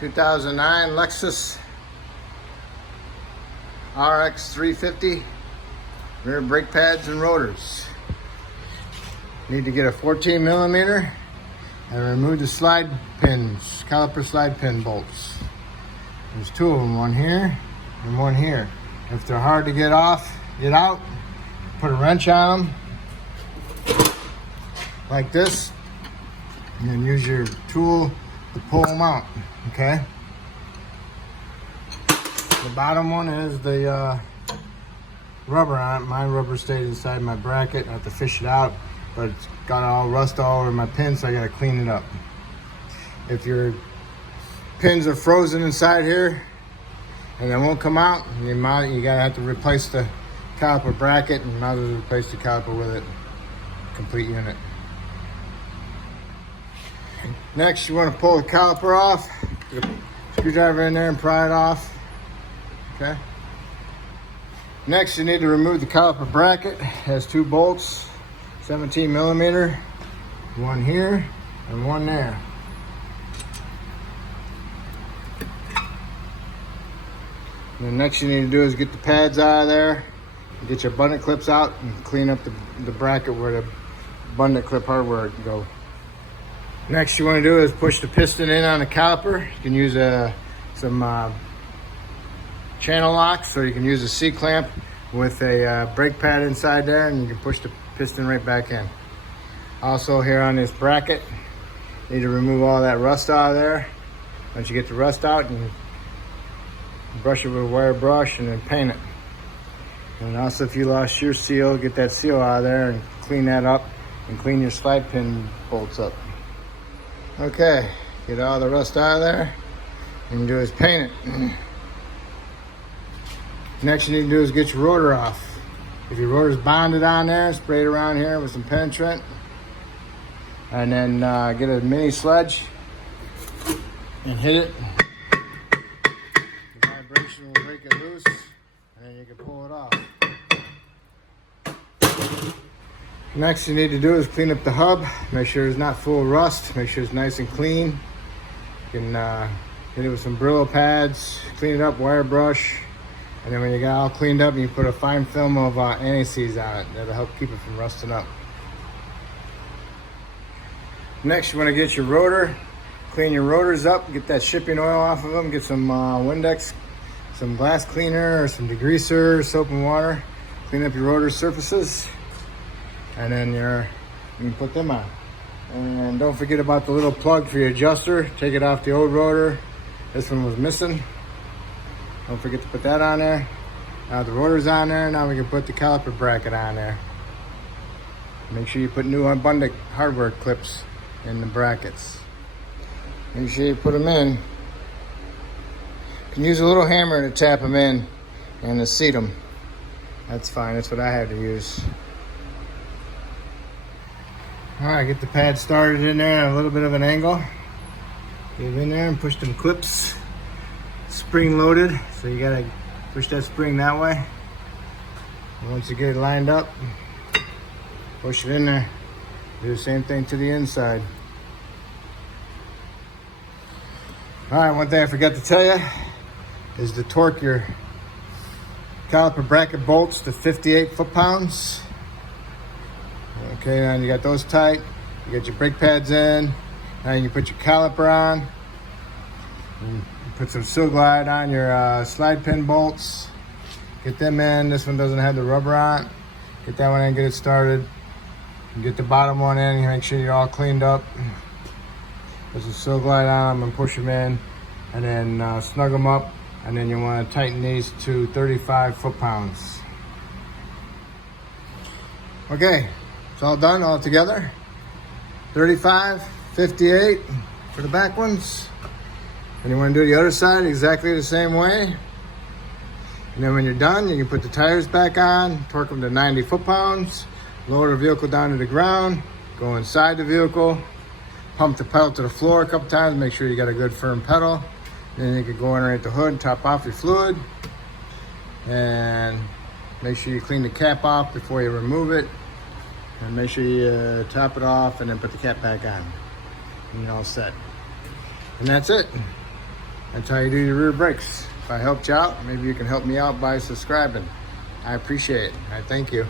2009 Lexus RX350 rear brake pads and rotors. Need to get a 14 millimeter and remove the slide pins, caliper slide pin bolts. There's two of them, one here and one here. If they're hard to get out, put a wrench on them like this, and then use your tool to pull them out, okay? The bottom one is the rubber on it. My rubber stayed inside my bracket. I have to fish it out, but it's got all rust all over my pins, so I gotta clean it up. If your pins are frozen inside here and they won't come out, you gotta have to replace the caliper bracket, and might as well replace the caliper with it. Complete unit. Next, you want to pull the caliper off. Get a screwdriver in there and pry it off. Okay. Next, you need to remove the caliper bracket. It has two bolts, 17 millimeter, one here and one there. And the next you need to do is get the pads out of there, get your bundle clips out, and clean up the bracket where the bundle clip hardware can go. Next you want to do is push the piston in on the caliper. You can use some channel locks, so you can use a C-clamp with a brake pad inside there, and you can push the piston right back in. Also here on this bracket, you need to remove all that rust out of there. Once you get the rust out, you brush it with a wire brush and then paint it. And also if you lost your seal, get that seal out of there and clean that up, and clean your slide pin bolts up. Okay, get all the rust out of there, and you do is paint it. Next you need to do is get your rotor off. If your rotor's bonded on there, spray it around here with some penetrant, and then get a mini sledge and hit it. The vibration will break it loose, and then you can pull it off. Next you need to do is clean up the hub. Make sure it's not full of rust. Make sure it's nice and clean. You can hit it with some Brillo pads, clean it up, wire brush, and then when you got it all cleaned up, you put a fine film of anti-seize on it. That'll help keep it from rusting up. Next you want to get your rotor. Clean your rotors up, get that shipping oil off of them, get some Windex, some glass cleaner, or some degreaser, soap and water. Clean up your rotor surfaces, and then you can put them on. And don't forget about the little plug for your adjuster. Take it off the old rotor. This one was missing. Don't forget to put that on there. Now the rotor's on there, now we can put the caliper bracket on there. Make sure you put new abundant hardware clips in the brackets. Make sure you put them in. You can use a little hammer to tap them in and to seat them. That's fine, that's what I had to use. All right, get the pad started in there at a little bit of an angle. Get it in there and push them clips. Spring loaded, so you gotta push that spring that way. And once you get it lined up, push it in there. Do the same thing to the inside. All right, one thing I forgot to tell you is to torque your caliper bracket bolts to 58 foot-pounds. Okay, now you got those tight. You got your brake pads in. Now you can put your caliper on. And put some seal glide on your slide pin bolts. Get them in. This one doesn't have the rubber on it. Get that one in, get it started. And get the bottom one in, make sure you're all cleaned up. Put some seal glide on them and push them in, and then snug them up, and then you want to tighten these to 35 foot-pounds. Okay, it's all done all together. 35, 58 for the back ones. And you want to do the other side exactly the same way. And then when you're done, you can put the tires back on, torque them to 90 foot-pounds, lower the vehicle down to the ground, go inside the vehicle, pump the pedal to the floor a couple times, make sure you got a good firm pedal. Then you can go underneath the hood, top off your fluid, and make sure you clean the cap off before you remove it. And make sure you top it off and then put the cap back on. And you're all set. And that's it. That's how you do your rear brakes. If I helped you out, maybe you can help me out by subscribing. I appreciate it. I thank you.